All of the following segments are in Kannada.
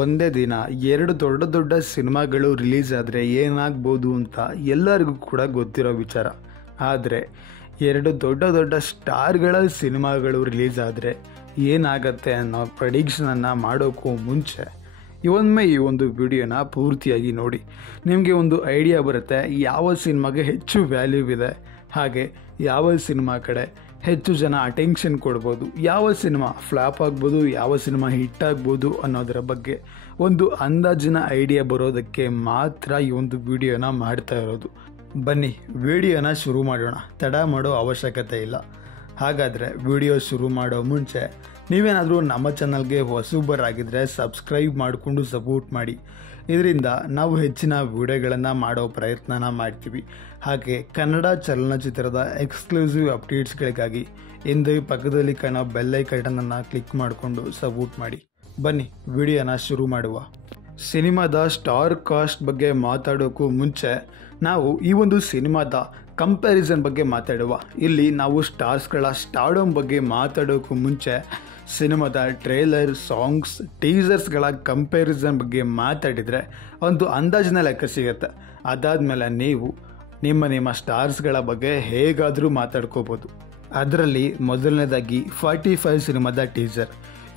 ಒಂದೇ ದಿನ ಎರಡು ದೊಡ್ಡ ದೊಡ್ಡ ಸಿನಿಮಾಗಳು ರಿಲೀಸ್ ಆದರೆ ಏನಾಗ್ಬೋದು ಅಂತ ಎಲ್ಲರಿಗೂ ಕೂಡ ಗೊತ್ತಿರೋ ವಿಚಾರ. ಆದರೆ ಎರಡು ದೊಡ್ಡ ದೊಡ್ಡ ಸ್ಟಾರ್ಗಳ ಸಿನಿಮಾಗಳು ರಿಲೀಸ್ ಆದರೆ ಏನಾಗತ್ತೆ ಅನ್ನೋ ಪ್ರೆಡಿಕ್ಷನನ್ನು ಮಾಡೋಕ್ಕೂ ಮುಂಚೆ ಇವೊಮ್ಮೆ ಈ ಒಂದು ವಿಡಿಯೋನ ಪೂರ್ತಿಯಾಗಿ ನೋಡಿ. ನಿಮಗೆ ಒಂದು ಐಡಿಯಾ ಬರುತ್ತೆ ಯಾವ ಸಿನಿಮಾಗೆ ಹೆಚ್ಚು ವ್ಯಾಲ್ಯೂ ಇದೆ, ಹಾಗೆ ಯಾವ ಸಿನಿಮಾ ಕಡೆ ಹೆಚ್ಚು ಜನ ಅಟೆನ್ಷನ್ ಕೊಡ್ಬೋದು, ಯಾವ ಸಿನಿಮಾ ಫ್ಲಾಪ್ ಆಗ್ಬೋದು, ಯಾವ ಸಿನಿಮಾ ಹಿಟ್ ಆಗ್ಬೋದು ಅನ್ನೋದರ ಬಗ್ಗೆ ಒಂದು ಅಂದಾಜಿನ ಐಡಿಯಾ ಬರೋದಕ್ಕೆ ಮಾತ್ರ ಈ ಒಂದು ವಿಡಿಯೋನ ಮಾಡ್ತಾ ಇರೋದು. ಬನ್ನಿ ವಿಡಿಯೋನ ಶುರು ಮಾಡೋಣ, ತಡ ಮಾಡೋ ಅವಶ್ಯಕತೆ ಇಲ್ಲ. ಹಾಗಾದರೆ ವಿಡಿಯೋ ಶುರು ಮಾಡೋ ಮುಂಚೆ ನೀವೇನಾದರೂ ನಮ್ಮ ಚಾನಲ್ಗೆ ಹೊಸಬರಾಗಿದ್ದರೆ ಸಬ್ಸ್ಕ್ರೈಬ್ ಮಾಡಿಕೊಂಡು ಸಪೋರ್ಟ್ ಮಾಡಿ. ಇದರಿಂದ ನಾವು ಹೆಚ್ಚಿನ ವಿಡಿಯೋಗಳನ್ನು ಮಾಡೋ ಪ್ರಯತ್ನನ ಮಾಡ್ತೀವಿ. ಹಾಗೆ ಕನ್ನಡ ಚಲನಚಿತ್ರದ ಎಕ್ಸ್ಕ್ಲೂಸಿವ್ ಅಪ್ಡೇಟ್ಸ್ಗಳಿಗಾಗಿ ಹಿಂದೆ ಪಕ್ಕದಲ್ಲಿ ಕಾಣೋ ಬೆಲ್ ಐಕಾನನ್ನು ಕ್ಲಿಕ್ ಮಾಡಿಕೊಂಡು ಸಪೋರ್ಟ್ ಮಾಡಿ. ಬನ್ನಿ ವಿಡಿಯೋನ ಶುರು ಮಾಡುವ. ಸಿನಿಮಾದ ಸ್ಟಾರ್ ಕಾಸ್ಟ್ ಬಗ್ಗೆ ಮಾತಾಡೋಕ್ಕೂ ಮುಂಚೆ ನಾವು ಈ ಒಂದು ಸಿನಿಮಾದ ಕಂಪ್ಯಾರಿಸನ್ ಬಗ್ಗೆ ಮಾತಾಡುವ. ಇಲ್ಲಿ ನಾವು ಸ್ಟಾರ್ಸ್ಗಳ ಸ್ಟಾರ್ಡಮ್ ಬಗ್ಗೆ ಮಾತಾಡೋಕ್ಕೂ ಮುಂಚೆ ಸಿನಿಮಾದ ಟ್ರೇಲರ್, ಸಾಂಗ್ಸ್, ಟೀಸರ್ಸ್ಗಳ ಕಂಪ್ಯಾರಿಸನ್ ಬಗ್ಗೆ ಮಾತಾಡಿದರೆ ಒಂದು ಅಂದಾಜಿನ ಲೆಕ್ಕ ಸಿಗುತ್ತೆ. ಅದಾದಮೇಲೆ ನೀವು ನಿಮ್ಮ ಸ್ಟಾರ್ಸ್ಗಳ ಬಗ್ಗೆ ಹೇಗಾದರೂ ಮಾತಾಡ್ಕೋಬೋದು. ಅದರಲ್ಲಿ ಮೊದಲನೇದಾಗಿ 45 ಸಿನಿಮಾದ ಟೀಸರ್.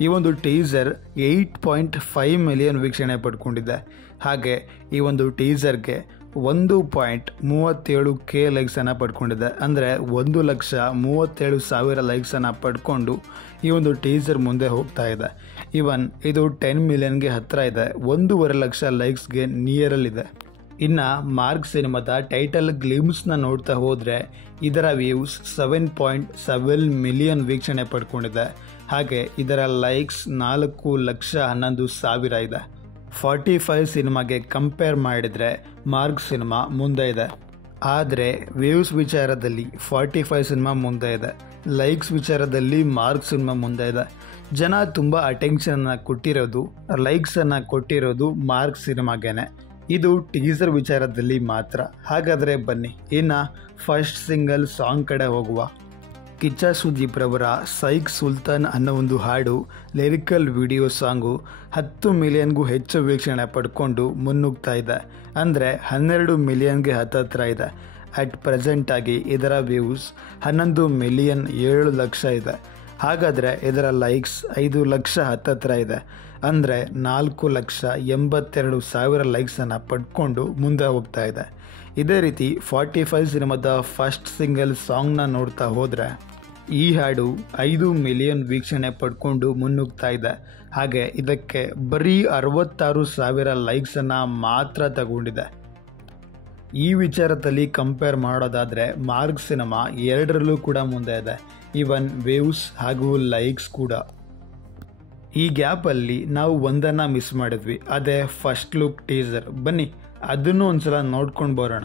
ಈ ಒಂದು ಟೀಸರ್ 8.5 ಮಿಲಿಯನ್ ವೀಕ್ಷಣೆ ಪಡ್ಕೊಂಡಿದೆ. ಹಾಗೆ ಈ ಒಂದು ಟೀಸರ್ಗೆ 1.37K ಲೈಕ್ಸನ್ನು ಪಡ್ಕೊಂಡಿದೆ. ಅಂದರೆ 1,37,000 ಲೈಕ್ಸನ್ನು ಪಡ್ಕೊಂಡು ಈ ಒಂದು ಟೀಸರ್ ಮುಂದೆ ಹೋಗ್ತಾ ಇದೆ. ಇವನ್ ಇದು 10 ಮಿಲಿಯನ್ಗೆ ಹತ್ತಿರ ಇದೆ, 1.5 ಲಕ್ಷ ಲೈಕ್ಸ್ಗೆ ನಿಯರಲ್ಲಿದೆ. ಇನ್ನು ಮಾರ್ಕ್ ಸಿನಿಮಾದ ಟೈಟಲ್ ಗ್ಲಿಮ್ಸ್ನ ನೋಡ್ತಾ ಹೋದರೆ ಇದರ ವ್ಯೂಸ್ 7.7 ಮಿಲಿಯನ್ ವೀಕ್ಷಣೆ ಪಡ್ಕೊಂಡಿದೆ. ಹಾಗೆ ಇದರ ಲೈಕ್ಸ್ 4,11,000 ಇದೆ. 45 ಸಿನಿಮಾಗೆ ಕಂಪೇರ್ ಮಾಡಿದರೆ ಮಾರ್ಕ್ ಸಿನಿಮಾ ಮುಂದೆ ಇದೆ. ಆದರೆ ವ್ಯೂಸ್ ವಿಚಾರದಲ್ಲಿ 45 ಸಿನಿಮಾ ಮುಂದೆ ಇದೆ, ಲೈಕ್ಸ್ ವಿಚಾರದಲ್ಲಿ ಮಾರ್ಕ್ ಸಿನಿಮಾ ಮುಂದೆ ಇದೆ. ಜನ ತುಂಬ ಅಟೆನ್ಷನ್ನ ಕೊಟ್ಟಿರೋದು, ಲೈಕ್ಸನ್ನು ಕೊಟ್ಟಿರೋದು ಮಾರ್ಕ್ ಸಿನಿಮಾಗೇನೆ. ಇದು ಟೀಸರ್ ವಿಚಾರದಲ್ಲಿ ಮಾತ್ರ. ಹಾಗಾದರೆ ಬನ್ನಿ ಇನ್ನು ಫಸ್ಟ್ ಸಿಂಗಲ್ ಸಾಂಗ್ ಕಡೆ ಹೋಗುವ. ಕಿಚ್ಚ ಸುದೀಪ್ ರವರ ಸೈಕ್ ಸುಲ್ತಾನ್ ಅನ್ನೋ ಒಂದು ಹಾಡು ಲಿರಿಕಲ್ ವಿಡಿಯೋ ಸಾಂಗು 10 ಮಿಲಿಯನ್ಗೂ ಹೆಚ್ಚು ವೀಕ್ಷಣೆ ಪಡ್ಕೊಂಡು ಮುನ್ನುಗ್ತಾ ಇದೆ. ಅಂದರೆ 12 ಮಿಲಿಯನ್ಗೆ ಹತ್ತಿರ ಇದೆ. ಅಟ್ ಪ್ರೆಸೆಂಟಾಗಿ ಇದರ ವ್ಯೂಸ್ 11 ಮಿಲಿಯನ್ 7 ಲಕ್ಷ ಇದೆ. ಹಾಗಾದರೆ ಇದರ ಲೈಕ್ಸ್ 5 ಲಕ್ಷ ಹತ್ತಿರ ಇದೆ. ಅಂದರೆ 4,82,000 ಲೈಕ್ಸನ್ನು ಪಡ್ಕೊಂಡು ಮುಂದೆ ಹೋಗ್ತಾ ಇದೆ. ಇದೇ ರೀತಿ 45 ಸಿನಿಮಾದ ಫಸ್ಟ್ ಸಿಂಗಲ್ ಸಾಂಗ್ನ ನೋಡ್ತಾ ಹೋದರೆ ಈ ಹಾಡು 5 ಮಿಲಿಯನ್ ವೀಕ್ಷಣೆ ಪಡ್ಕೊಂಡು ಮುನ್ನುಗ್ತಾ ಇದೆ. ಹಾಗೆ ಇದಕ್ಕೆ ಬರೀ 66,000 ಲೈಕ್ಸನ್ನು ಮಾತ್ರ ತಗೊಂಡಿದೆ. ಈ ವಿಚಾರದಲ್ಲಿ ಕಂಪೇರ್ ಮಾಡೋದಾದರೆ ಮಾರ್ಕ್ ಸಿನಿಮಾ ಎರಡರಲ್ಲೂ ಕೂಡ ಮುಂದೆ ಇದೆ, ಈವನ್ ವ್ಯೂಸ್ ಹಾಗೂ ಲೈಕ್ಸ್ ಕೂಡ. ಈ ಗ್ಯಾಪಲ್ಲಿ ನಾವು ಒಂದನ್ನು ಮಿಸ್ ಮಾಡಿದ್ವಿ, ಅದೇ ಫಸ್ಟ್ ಲುಕ್ ಟೀಸರ್. ಬನ್ನಿ ಅದನ್ನು ಒಂದ್ಸಲ ನೋಡ್ಕೊಂಡು ಬರೋಣ.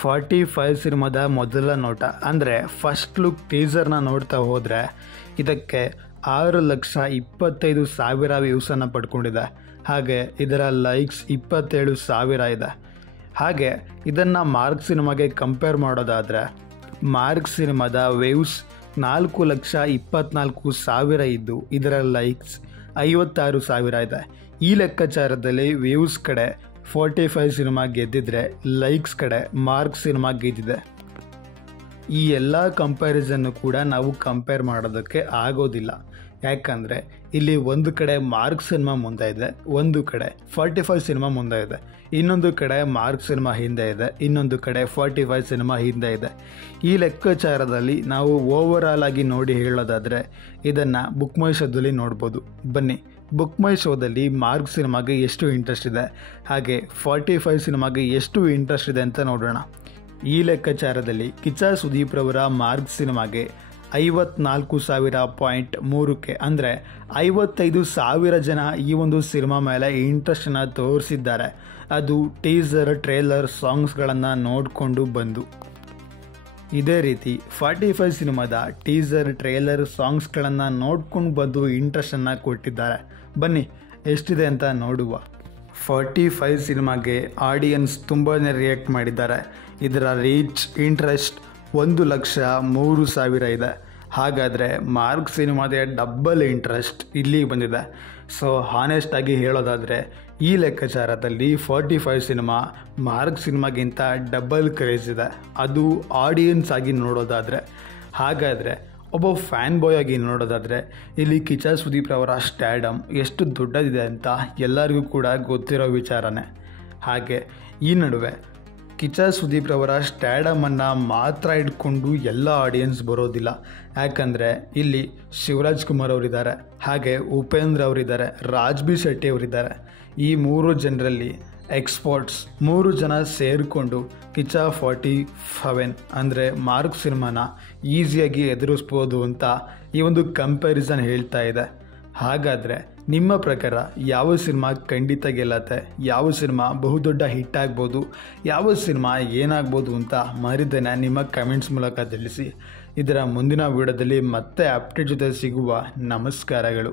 45 ಸಿನಿಮಾದ ಮೊದಲ ನೋಟ ಅಂದರೆ ಫಸ್ಟ್ ಲುಕ್ ಟೀಸರ್ನ ನೋಡ್ತಾ ಹೋದರೆ ಇದಕ್ಕೆ 6,25,000 ವ್ಯೂಸನ್ನು ಪಡ್ಕೊಂಡಿದೆ. ಹಾಗೆ ಇದರ ಲೈಕ್ಸ್ 27,000 ಇದೆ. ಹಾಗೆ ಇದನ್ನು ಮಾರ್ಕ್ ಸಿನಿಮಾಗೆ ಕಂಪೇರ್ ಮಾಡೋದಾದರೆ ಮಾರ್ಕ್ ಸಿನಿಮಾದ ವ್ಯೂಸ್ 4,24,000 ಇದ್ದು ಇದರ ಲೈಕ್ಸ್ 56,000 ಇದೆ. ಈ ಲೆಕ್ಕಾಚಾರದಲ್ಲಿ ವ್ಯೂಸ್ ಕಡೆ 45 ಸಿನಿಮಾ ಗೆದ್ದಿದ್ರೆ ಲೈಕ್ಸ್ ಕಡೆ ಮಾರ್ಕ್ ಸಿನಿಮಾ ಗೆದ್ದಿದೆ. ಈ ಎಲ್ಲ ಕಂಪ್ಯಾರಿಸನ್ನು ಕೂಡ ನಾವು ಕಂಪೇರ್ ಮಾಡೋದಕ್ಕೆ ಆಗೋದಿಲ್ಲ. ಯಾಕಂದರೆ ಇಲ್ಲಿ ಒಂದು ಕಡೆ ಮಾರ್ಕ್ ಸಿನಿಮಾ ಮುಂದೆ ಇದೆ, ಒಂದು ಕಡೆ 45 ಸಿನಿಮಾ ಮುಂದೆ ಇದೆ, ಇನ್ನೊಂದು ಕಡೆ ಮಾರ್ಕ್ ಸಿನಿಮಾ ಹಿಂದೆ ಇದೆ, ಇನ್ನೊಂದು ಕಡೆ 45 ಸಿನಿಮಾ ಹಿಂದೆ ಇದೆ. ಈ ಲೆಕ್ಕಾಚಾರದಲ್ಲಿ ನಾವು ಓವರಾಲ್ ಆಗಿ ನೋಡಿ ಹೇಳೋದಾದರೆ ಇದನ್ನು ಬುಕ್ ಮೈ ಶೋದಲ್ಲಿ ನೋಡ್ಬೋದು. ಬನ್ನಿ ಬುಕ್ ಮೈ ಶೋದಲ್ಲಿ ಮಾರ್ಕ್ ಸಿನಿಮಾಗೆ ಎಷ್ಟು ಇಂಟ್ರೆಸ್ಟ್ ಇದೆ, ಹಾಗೆ 45 ಸಿನಿಮಾಗೆ ಎಷ್ಟು ಇಂಟ್ರೆಸ್ಟ್ ಇದೆ ಅಂತ ನೋಡೋಣ. ಈ ಲೆಕ್ಕಾಚಾರದಲ್ಲಿ ಕಿಚ್ಚ ಸುದೀಪ್ ರವರ ಮಾರ್ಕ್ ಸಿನಿಮಾಗೆ 54,000.3K ಅಂದರೆ 55,000 ಜನ ಈ ಒಂದು ಸಿನಿಮಾ ಮೇಲೆ ಇಂಟ್ರೆಸ್ಟನ್ನು ತೋರಿಸಿದ್ದಾರೆ. ಅದು ಟೀಸರ್, ಟ್ರೇಲರ್, ಸಾಂಗ್ಸ್ಗಳನ್ನು ನೋಡಿಕೊಂಡು ಬಂದು. ಇದೇ ರೀತಿ 45 ಸಿನಿಮಾದ ಟೀಸರ್, ಟ್ರೇಲರ್, ಸಾಂಗ್ಸ್ಗಳನ್ನು ನೋಡ್ಕೊಂಡು ಬಂದು ಇಂಟ್ರೆಸ್ಟನ್ನು ಕೊಟ್ಟಿದ್ದಾರೆ. ಬನ್ನಿ ಎಷ್ಟಿದೆ ಅಂತ ನೋಡುವ. 45 ಸಿನಿಮಾಗೆ ಆಡಿಯನ್ಸ್ ತುಂಬಾ ರಿಯಾಕ್ಟ್ ಮಾಡಿದ್ದಾರೆ. ಇದರ ರೀಚ್ ಇಂಟ್ರೆಸ್ಟ್ 1,03,000 ಇದೆ. ಹಾಗಾದರೆ ಮಾರ್ಕ್ ಸಿನಿಮಾದ ಡಬ್ಬಲ್ ಇಂಟ್ರೆಸ್ಟ್ ಇಲ್ಲಿ ಬಂದಿದೆ. ಸೊ ಹಾನೆಸ್ಟಾಗಿ ಹೇಳೋದಾದರೆ ಈ ಲೆಕ್ಕಾಚಾರದಲ್ಲಿ 45 ಸಿನಿಮಾ ಮಾರ್ಕ್ ಸಿನಿಮಾಗಿಂತ ಡಬಲ್ ಕ್ರೇಜ್ ಇದೆ, ಅದು ಆಡಿಯನ್ಸ್ ಆಗಿ ನೋಡೋದಾದರೆ. ಹಾಗಾದರೆ ಒಬ್ಬ ಫ್ಯಾನ್ ಬಾಯ್ ಆಗಿ ನೋಡೋದಾದರೆ ಇಲ್ಲಿ ಕಿಚ್ಚ ಸುದೀಪ್ ಅವರ ಸ್ಟ್ಯಾಡಮ್ ಎಷ್ಟು ದೊಡ್ಡದಿದೆ ಅಂತ ಎಲ್ಲರಿಗೂ ಕೂಡ ಗೊತ್ತಿರೋ ವಿಚಾರನೇ. ಹಾಗೆ ಈ ನಡುವೆ ಕಿಚ್ಚ ಸುದೀಪ್ ರವರ ಸ್ಟ್ಯಾಡಮನ್ನು ಮಾತ್ರ ಇಟ್ಕೊಂಡು ಎಲ್ಲ ಆಡಿಯನ್ಸ್ ಬರೋದಿಲ್ಲ. ಯಾಕಂದರೆ ಇಲ್ಲಿ ಶಿವರಾಜ್ ಕುಮಾರ್ ಅವರಿದ್ದಾರೆ, ಹಾಗೆ ಉಪೇಂದ್ರ ಅವರಿದ್ದಾರೆ, ರಾಜ್ ಬಿ ಶೆಟ್ಟಿ ಅವರಿದ್ದಾರೆ. ಈ 3 ಜನರಲ್ಲಿ ಎಕ್ಸ್ಪರ್ಟ್ಸ್ 3 ಜನ ಸೇರಿಕೊಂಡು ಕಿಚ್ಚ 47 ಅಂದರೆ ಮಾರ್ಕ್ ಸಿನಿಮಾನ ಈಸಿಯಾಗಿ ಎದುರಿಸ್ಬೋದು ಅಂತ ಈ ಒಂದು ಕಂಪ್ಯಾರಿಸನ್ ಹೇಳ್ತಾ ಇದೆ. ಹಾಗಾದರೆ ನಿಮ್ಮ ಪ್ರಕಾರ ಯಾವ ಸಿನಿಮಾ ಖಂಡಿತ ಗೆಲ್ಲತ್ತೆ, ಯಾವ ಸಿನಿಮಾ ಬಹುದೊಡ್ಡ ಹಿಟ್ ಆಗ್ಬೋದು, ಯಾವ ಸಿನಿಮಾ ಏನಾಗ್ಬೋದು ಅಂತ ಮರಿದೇನೆ ನಿಮ್ಮ ಕಮೆಂಟ್ಸ್ ಮೂಲಕ ತಿಳಿಸಿ. ಇದರ ಮುಂದಿನ ವಿಡಿಯೋದಲ್ಲಿ ಮತ್ತೆ ಅಪ್ಡೇಟ್ ಜೊತೆ ಸಿಗುವ. ನಮಸ್ಕಾರಗಳು.